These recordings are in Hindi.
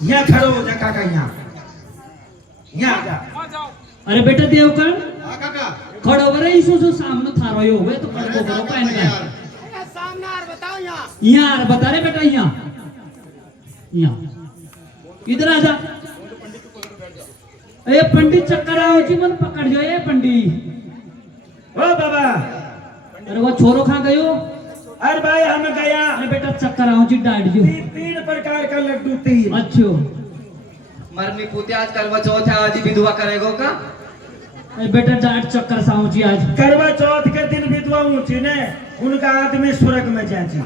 यहाँ खड़ो हो जा काका, यहाँ जा। अरे बेटा देवकण हाँ काका। खड़ो बरे इसो जो सामने थारो यो हुए तो खड़ो करो पहन का सामने यार बताओ यहाँ। यहाँ बता रहे बेटा यहाँ इधर आ जा। ए पंडित चक्कर आओ जीवन पकड़ जो ये पंडित। ओ बाबा, अरे वो छोरो खा गयो। अरे भाई हम गया। अरे बेटा चक्कर आओ जी डाट जो। तीन प्रकार का लड्डू तीन। अच्छो मरनी पूते आज करवा चौथ है, आज ही विधवा करेगो का। अरे बेटा डाट चक्कर साऊ जी आज। करवा चौथ के दिन विधवा ऊंची ने उनका आदमी स्वर्ग में जाची।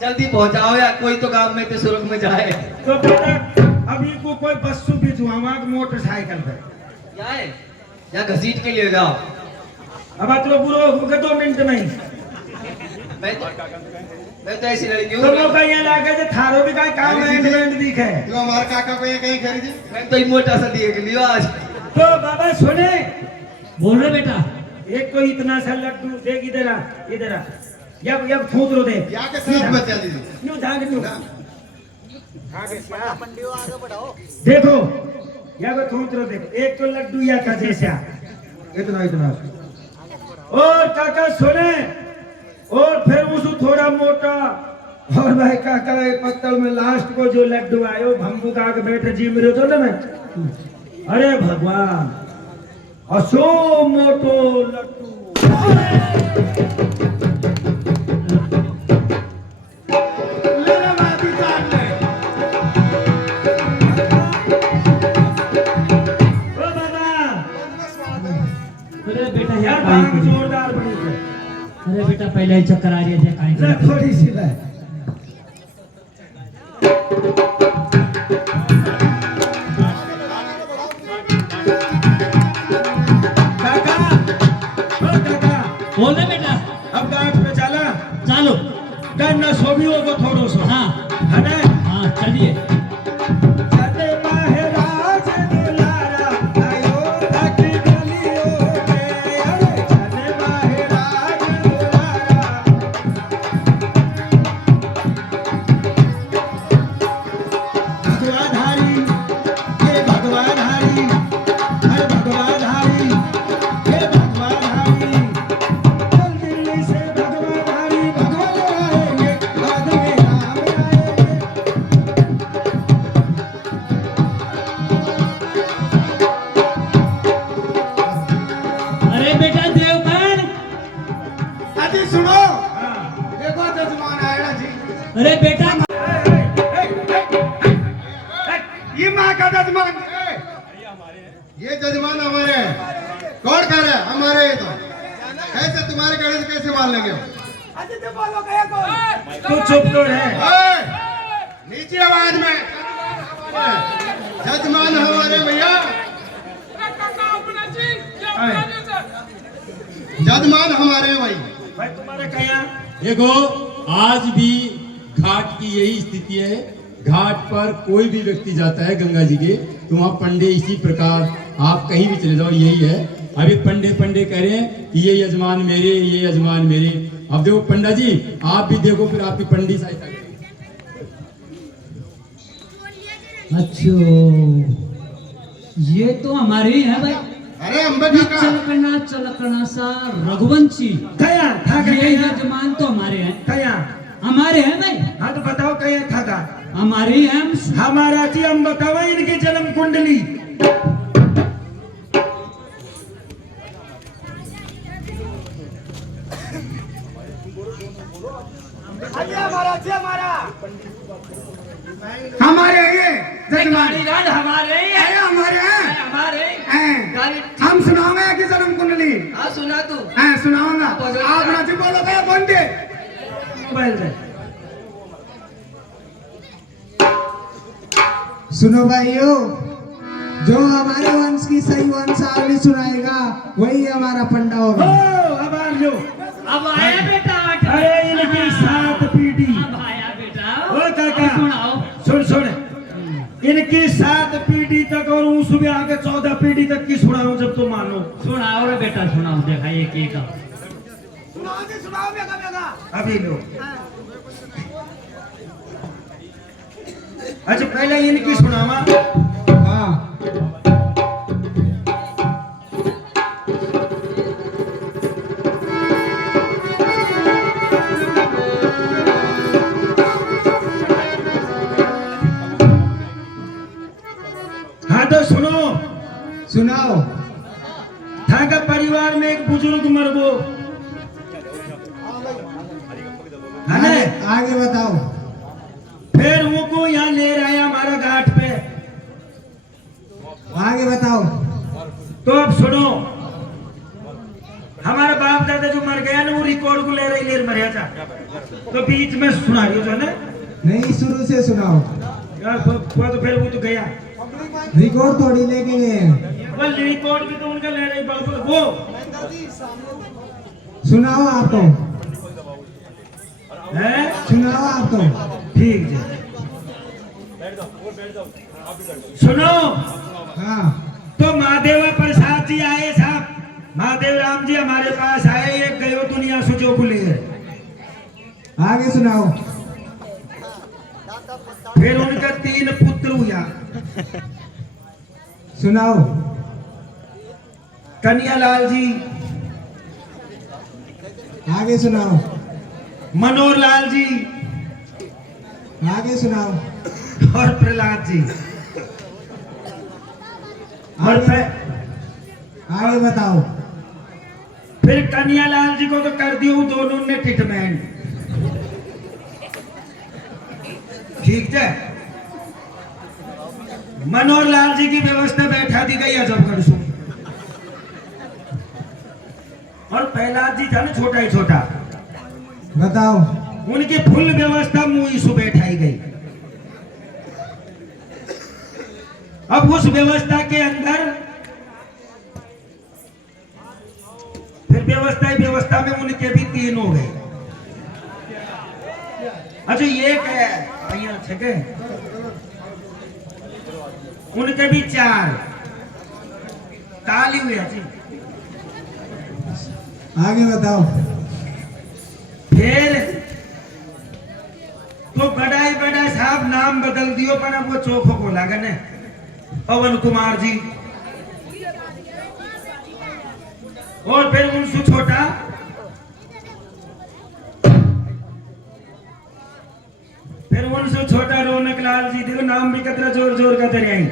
जल्दी पहुंचाओ या कोई तो गांव में तो स्वर्ग में जाए। तो बेटा अभी को कोई बस्सू विधवा मोटरसाइकिल पे जाए या घसीट के लिए जाओ। अब तो बुरो हो गए 2 मिनट में ही। मैं तो ऐसी लड़की हूँ। तो लोग यहाँ लाके जो थारो भी का काम है इवेंट दिखे। तो हमारे काका को ये कहीं खरीदी। मैं तो मोटा सा दिए के लिए आज। तो बाबा सुने, बोल रहे बेटा एक को इतना सा लड्डू देख इधर आ, इधर आ। या फूंक रो दे। या के साथ बचा दीजिए। न्यू धाग न्यू। देखो या को फूंक रो देखो, एक तो लड्डू या था जैसा इतना इतना। और काका सुने, और फिर उस थोड़ा मोटा, और भाई काका एक पत्तल में लास्ट को जो लड्डू आयो भंबू का के बैठे जी मेरे तो ना मैं। अरे भगवान असो मोटो लड्डू। मेरा माती काट ले। ओ बाबा, अरे बेटा यार यार भांग जोरदार बनी है। अरे बेटा पहले ही चक्कर आ रही है काहे ले थोड़ी सी ले। काका, ओ काका, बोल रहे बेटा अब गांठ पे चला। चलो डरना सो भी होगा थोड़ो सो। हाँ है ना? हाँ चलिए। चले महाराज दुलारा, आयो ताकि गलियों में। अरे चले महाराज दुलारा। भगवाधारी, ये भगवाधारी, अरे भगवाधारी, ये भगवाधारी। चल दिल्ली से भगवाधारी, भगवान आएंगे, बाद में राम आएंगे। अरे बेटा देवकण अजी सुनो, हाँ। देखो जजमान आया जी। अरे बेटा ये माँ का जजमान। ये जजमान हमारे हैं। कौन कह रहा है हमारे? ये तो कैसे तुम्हारे गाड़ी से कैसे मान लेंगे? तू चुप तो रहे। ओए, नीचे आवाज में। जजमान हमारे भैया, जजमान हमारे हैं भाई। भाई तुम्हारे कया देखो आज भी घाट की यही स्थिति है। घाट पर कोई भी व्यक्ति जाता है गंगा जी के तो वहाँ पंडे इसी प्रकार, आप कहीं भी चले जाओ यही है। अभी पंडे पंडे कह रहे हैं कि ये यजमान मेरे, ये यजमान मेरे। अब देखो पंडा जी आप भी देखो, फिर आपकी पंडित सहायता करें। अच्छो ये तो हमारे ही है भाई। अरे अम्बे काका, चलकना सा रघुवंशी। कया था ये कया यजमान तो हमारे हैं, कया। हमारे हैं भाई, हाँ तो बताओ कया था का। हमारे ही हैं। हमारा जी हम बताओ इनकी जन्म कुंडली। हमारे ये जजमान हमारे ही है। हमारे हैं। हमारे हैं। गाड़ी हम सुनाओगे कि जन्म कुंडली? हाँ सुना तू। हैं सुनाऊंगा। आप ना जी बोलो गया पंडे मोबाइल से। सुनो भाइयों, जो हमारे वंश की सही वंशावली सुनाएगा वही हमारा पंडा ओ होगा। अब आ लो। अब आया बेटा अरे इनकी 7 पीढ़ी। अब आया बेटा। ओ काका सुनाओ। सुन सुन, इनकी 7 पीढ़ी तक और उस भी आगे 14 पीढ़ी तक की सुनाओ जब तो मानो। सुनाओ रे बेटा सुनाओ, देखा एक एक। अभी लो। अच्छा पहले इनकी सुनावा। हाँ हाँ तो सुनो। सुनाओ। था का परिवार में एक बुजुर्ग मर गो है ना? आगे बताओ। फिर वो को यहाँ ले आया हमारा घाट पे। आगे बताओ। तो अब सुनो, हमारा बाप दादा जो मर गया ना वो रिकॉर्ड को ले रही लेर मरिया था, तो बीच में सुना रही हो जो ना नहीं, शुरू से सुनाओ। यार वो तो फिर वो तो गया रिकॉर्ड थोड़ी लेके गए हैं। वो रिकॉर्ड भी तो उनका ले रही बाबू वो। सुनाओ आप तो, है सुनाओ आप तो। ठीक है सुनो। हाँ तो महादेवा प्रसाद जी आए साहब, महादेव राम जी हमारे पास आए, ये गयो दुनिया सुजो को ले गए। आगे सुनाओ। फिर उनका 3 पुत्र हुआ। सुनाओ। कन्हैयालाल जी, आगे सुनाओ। मनोहर लाल जी आगे सुनाओ। और प्रहलाद जी। और आगे, आगे बताओ। फिर कन्हैयालाल जी को तो कर दियो दोनों ने ट्रीटमेंट। ठीक है। मनोहर लाल जी की व्यवस्था बैठा दी गई अजब कर सो। और प्रहलाद जी था ना छोटा ही छोटा, बताओ। उनकी फुल व्यवस्था मुंह सु बैठाई गई। अब उस व्यवस्था के अंदर फिर व्यवस्था में उनके भी 3 हो गए। अच्छा ये क्या है, ठीक है, उनके भी 4 ताली हुई जी। आगे बताओ। फिर तो बड़ा साहब नाम बदल दियो, पर अब वो चोखो को लगा ने पवन कुमार जी। और फिर उनसे छोटा रौनक लाल जी। देखो नाम भी कतरा जोर जोर का तेरे आई।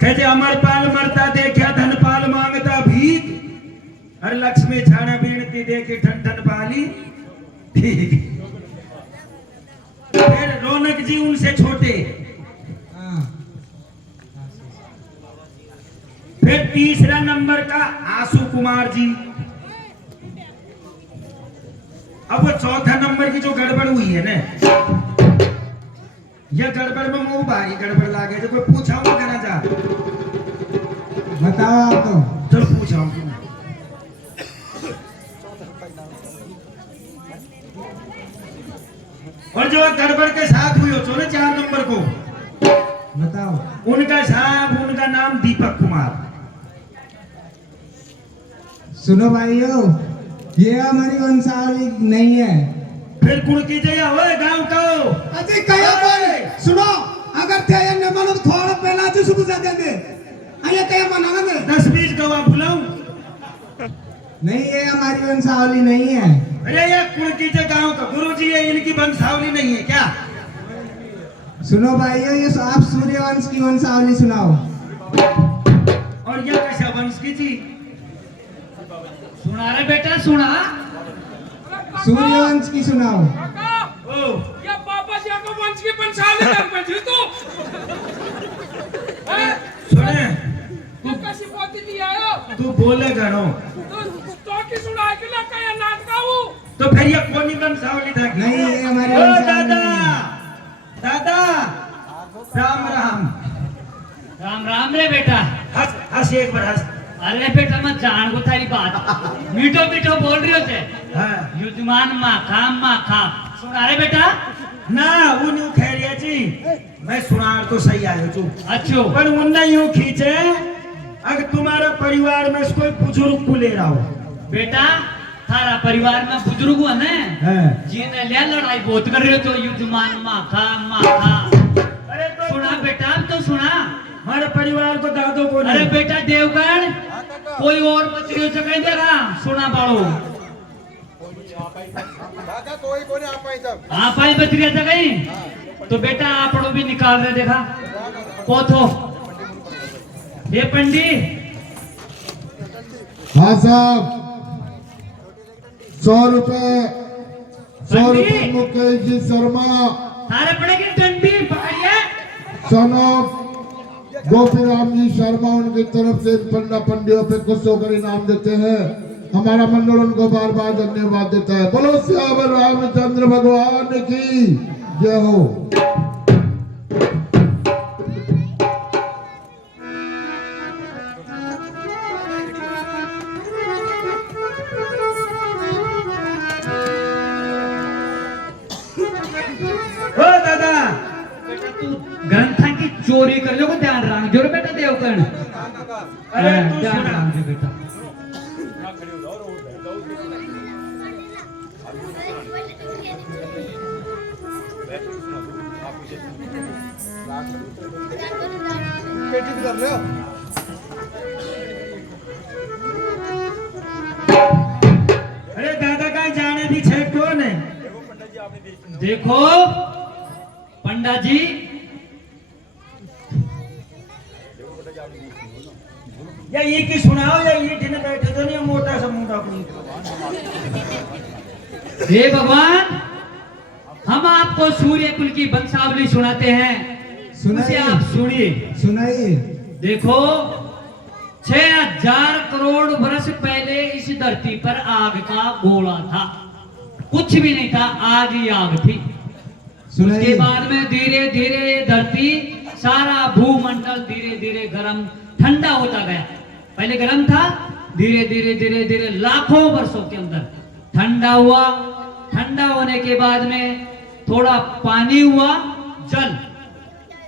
कहते अमरपाल मरता देखा धनपाल मांगता भीख, हर लक्ष्मी छाना बीणती देखे ठन ठन पाली ठीक। फिर रौनक जी उनसे छोटे। हाँ फिर तीसरा नंबर का आशु कुमार जी। अब वो चौथा नंबर की जो गड़बड़ हुई है ना, यह गड़बड़ में मुंह भारी गड़बड़ लागे। जो कोई पूछा हुआ कहना चाह, बताओ आप तो। चलो पूछा हूं। और जो गड़बड़ के साथ हुई हो तो ना 4 नंबर को, बताओ। उनका साहब उनका नाम दीपक कुमार। सुनो भाइयों, ये हमारी वंशावली नहीं है। फिर कुण की जया हो गांव का अजी कया पर सुनो, अगर ते ने मानो थोड़ा पहला जो सुबह दे दे आया कया मनाना दे 10-20 गवाह बुलाऊं। नहीं, ये हमारी वंशावली नहीं है। अरे ये कुण की जय गांव का गुरुजी है, इनकी वंशावली नहीं है क्या? सुनो भाइयों, ये आप सूर्यवंश की वंशावली सुनाओ। और यह कैसा वंश की जी? सुना रे बेटा सुना। सूर्यवंश की सुनाओ। ओ या पापा जी को वंश की पंचाली कर बैठी तू सुने तू कैसी पोती ली आयो तू बोले गणो तो की सुनाई के ना कया नाटकाऊ तो फिर ये कौन वंशावली था? नहीं, ये हमारी ओ वंशावली दादा नहीं। दादा राम राम। राम राम रे बेटा। हंस हंस एक बार हंस। अरे बेटा मैं जान को थारी बात मीठो मीठो बोल रही हो थे। हाँ युजमान माँ खाम सुना रे बेटा। ना वो न्यू खैरिया जी, मैं सुनार तो सही आयो चू अच्छो पर मुन्ना यूं खींचे अगर तुम्हारा परिवार में कोई बुजुर्ग को ले रहा हो। बेटा थारा परिवार में बुजुर्ग हुआ ने हाँ। जिन्हें ले लड़ाई बहुत कर रहे हो तो युजमान माँ खा। अरे सुना। हमारे परिवार को दादो को अरे नहीं। बेटा देवगण, कोई और बच्चियों से कहीं देगा सुना बाड़ो। आप आई बच्चियों से कहीं तो बेटा आपड़ो भी निकाल रहे देखा पोथो। ये पंडित हाँ साहब, 100 रुपए, 100 रुपए मुकेश जी शर्मा, थारे पड़ेगी डंडी पकड़िए। सनोप गोपी राम जी शर्मा, उनकी तरफ से पंडा पंडियों पे खुश होकर इनाम देते हैं। हमारा मंडल उनको बार बार धन्यवाद देता है। बोलो श्यावर रामचंद्र भगवान की जय हो। ओ दादा, बेटा तू ग्रंथा की चोरी कर लो को ध्यान रख जो रे बेटा देवगण। अरे तू ध्यान सुना। रख जो बेटा। अरे दादा कहीं जाने दी छे कौन है? देखो पंडा जी, या ये की सुनाओ या ये जिन्हें बैठे तो नहीं मोटा सा मुंडा कोई। हे भगवान, हम आपको सूर्य कुल की वंशावली सुनाते हैं, सुनाइए। उसे आप सुनिए। सुनाइए। देखो 6000 करोड़ वर्ष पहले इस धरती पर आग का गोला था, कुछ भी नहीं था, आग ही आग थी। उसके सुनाइए। बाद में धीरे धीरे ये धरती, सारा भूमंडल धीरे धीरे गर्म ठंडा होता गया। पहले गर्म था, धीरे धीरे धीरे धीरे लाखों वर्षों के अंदर ठंडा हुआ। ठंडा होने के बाद में थोड़ा पानी हुआ, जल।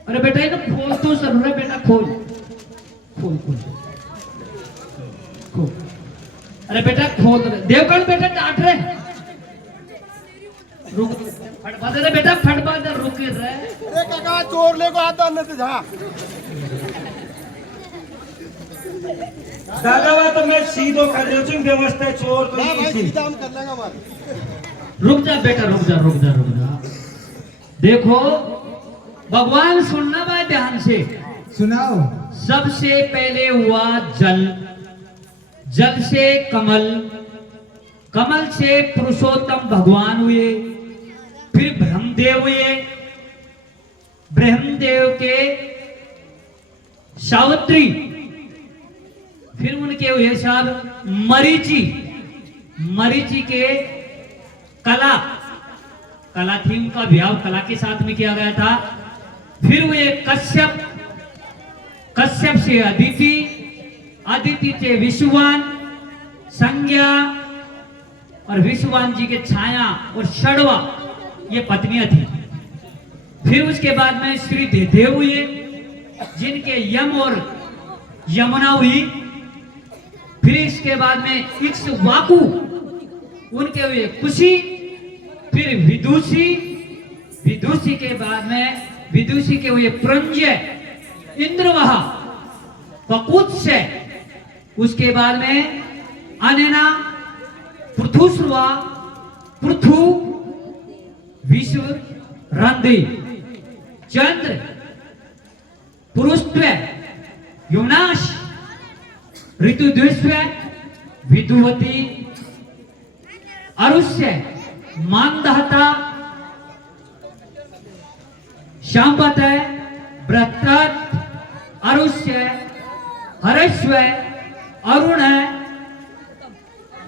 अरे बेटा ये तो खोल तो जरूर है बेटा, खोल खोल खोल खोल। अरे बेटा खोल रहे देवगण, बेटा डांट रहे। रुक, फटवा दे रे बेटा, फटवा दे, रुक रहे। काका चोर ले को आता नहीं जा। दादा वा तो मैं सीधो कर रही हूँ, व्यवस्था चोर तो नहीं किसी। कर लेगा हमारे। रुक जा बेटा, रुक जा रुक जा रुक जा। देखो भगवान, सुनना भाई ध्यान से। सुनाओ। सबसे पहले हुआ जल, जल से कमल, कमल से पुरुषोत्तम भगवान हुए, फिर ब्रह्मदेव हुए, ब्रह्मदेव के सावित्री, फिर उनके हुए साहब मरीचि, मरीचि के कला, कला थी उनका विवाह कला के साथ में किया गया था। फिर हुए कश्यप, कश्यप से अदिति, अदिति से विश्ववान, संज्ञा और विश्ववान जी के छाया और षडवा, ये पत्नियां थी। फिर उसके बाद में श्री देव हुए, जिनके यम और यमुना हुई। फिर इसके बाद में इक्ष्वाकु, उनके हुए कुशी, फिर विदुषी, विदुषी के बाद में विदुषी के हुए प्रंजय, इंद्रवहा, पकुत्स्य, उसके बाद में अनेना, पृथुश्रवा, पृथु, विश्व, रंदी, चंद्र, पुरुषत्व, युनाश, ऋतुद्विष्व, विदुवती, अरुष्य, मानदहता, शांपत, व्रतत, अरुष्य, हरस्व, अरुण,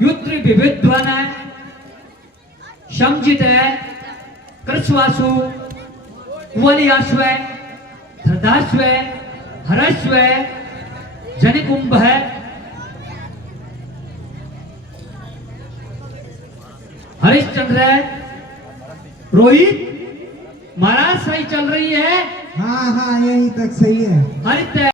युत्र विविध्वन, समजित, कृष्वासु, कुवलियाश्व, धृदाश्व, हरस्व, जनिकुंभ, हरिश्चंद्र, रोहित। महाराज सही चल रही है। हाँ हाँ, यहीं तक सही है। हरित